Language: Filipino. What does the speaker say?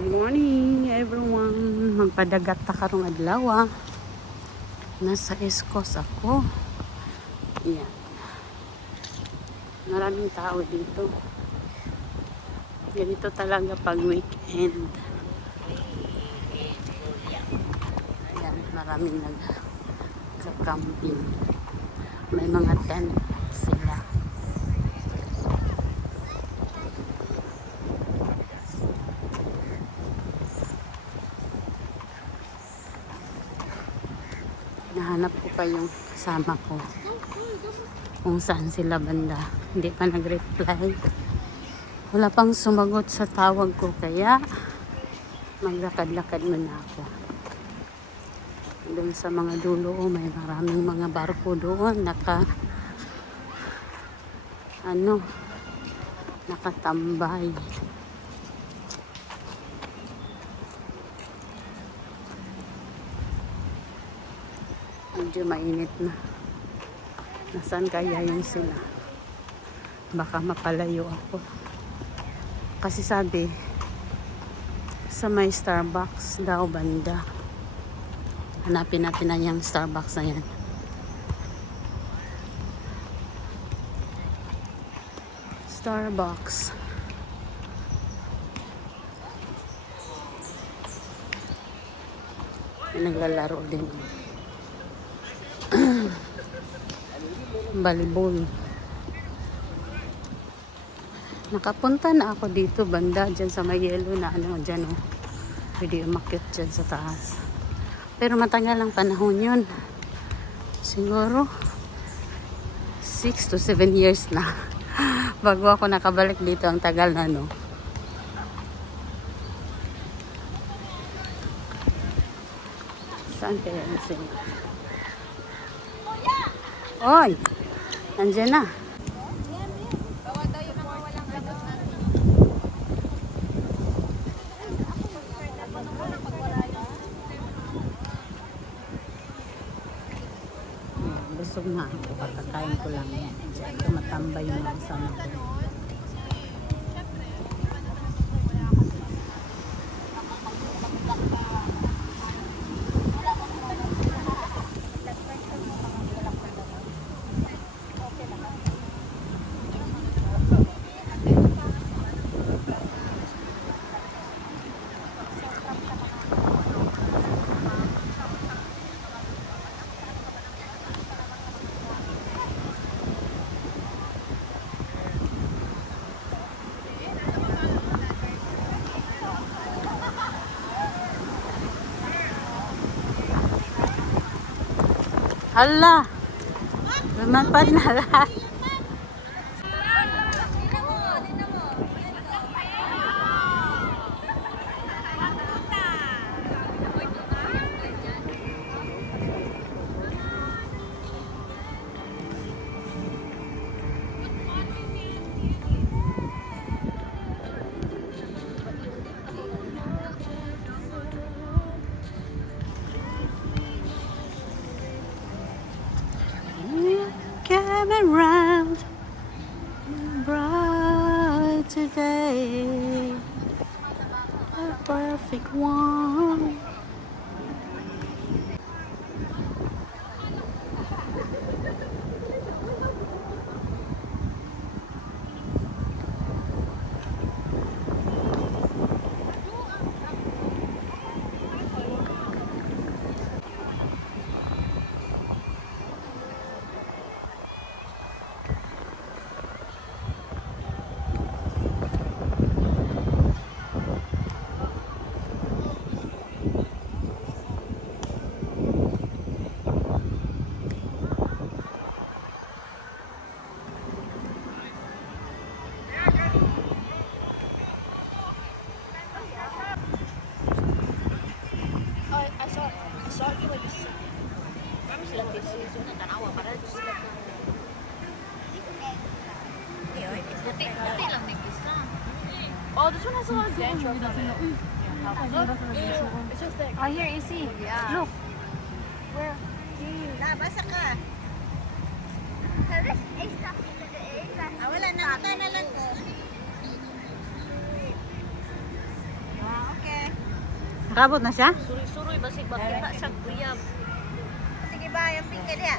Good morning everyone. Magpadagat ta karong adlaw. Nasa Eskos ako. Yan. Maraming tao dito. Ganito talaga pag weekend. Ayan, maraming nag-camping. May mga tent sila. Nahanap ko pa yung kasama ko kung saan sila banda. Hindi pa nag-reply. Wala pang sumagot sa tawag ko, kaya maglakad-lakad muna ako. Doon sa mga dulo, may maraming mga barko doon nakatambay. Medyo mainit na. Nasaan kaya yung sila? Baka mapalayo ako. Kasi sabi, sa may Starbucks daw banda. Hanapin natin na yung Starbucks na yan. Starbucks. May naglalaro din. Volleyball. Nakapunta na ako dito banda dyan sa may yellow na dyan pwede umakyat dyan sa taas, pero matagal lang panahon yun, siguro 6 to 7 years na bago ako nakabalik dito. Ang tagal na Saan kaya yung sila? Oy! Nandiyan na. Busog na ako. Kakakain ko lang. Diyan tumatambay yung mga kasama ko. Hala! Lumapad na lahat. Came around bright today, a perfect one. Oh, this one has a lot of dentures on it. It's just thick. Oh, here you see. Yeah. Look. Where? Basa ka. Wala na. Ito na lang ko. Okay. Nakabot na siya? Suroy-suroy, basig makita siya kuyab. Sige ba, yung pinggan niya.